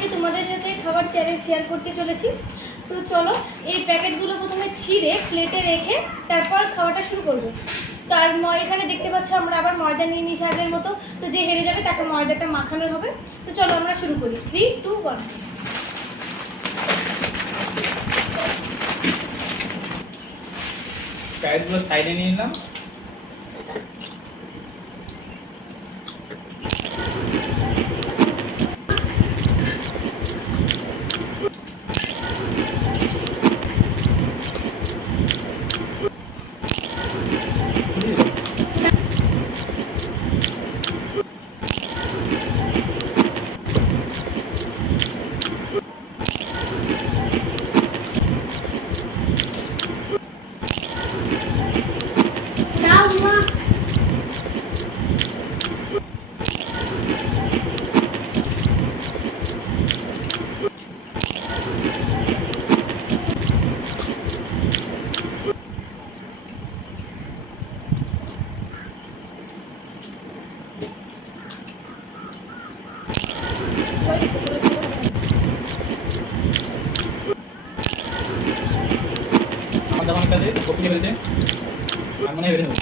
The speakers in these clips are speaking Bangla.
আজকে তোমাদের সাথে খাবার চ্যালেঞ্জ শেয়ার করতে চলেছি। তো চলো এই প্যাকেটগুলো প্রথমে ছিঁড়ে প্লেটে রেখে তারপর খাওয়াটা শুরু করবো। তো আর এখানে দেখতে পাচ্ছ আমরা আবার ময়দা নিয়ে নিয়েছি আগের মতো। তো যে হেরে যাবে তাকে ময়দাটা মাখানো হবে। তো চলো আমরা শুরু করি। 3, 2, 1। প্যাকেটগুলো সাইডে নিয়ে নিলাম। আমার যখন একটা কপি ফেলেছে আর মনে হয় বের হবে।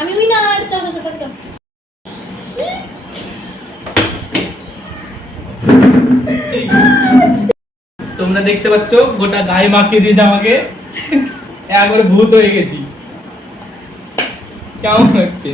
আমি উইনার। চলো চলো চলো। তোমরা দেখতে পাচ্ছ গোটা গায়ে মাখিয়ে দিয়েছে আমাকে, একবারে ভূত হয়ে গেছি। কেমন হচ্ছে?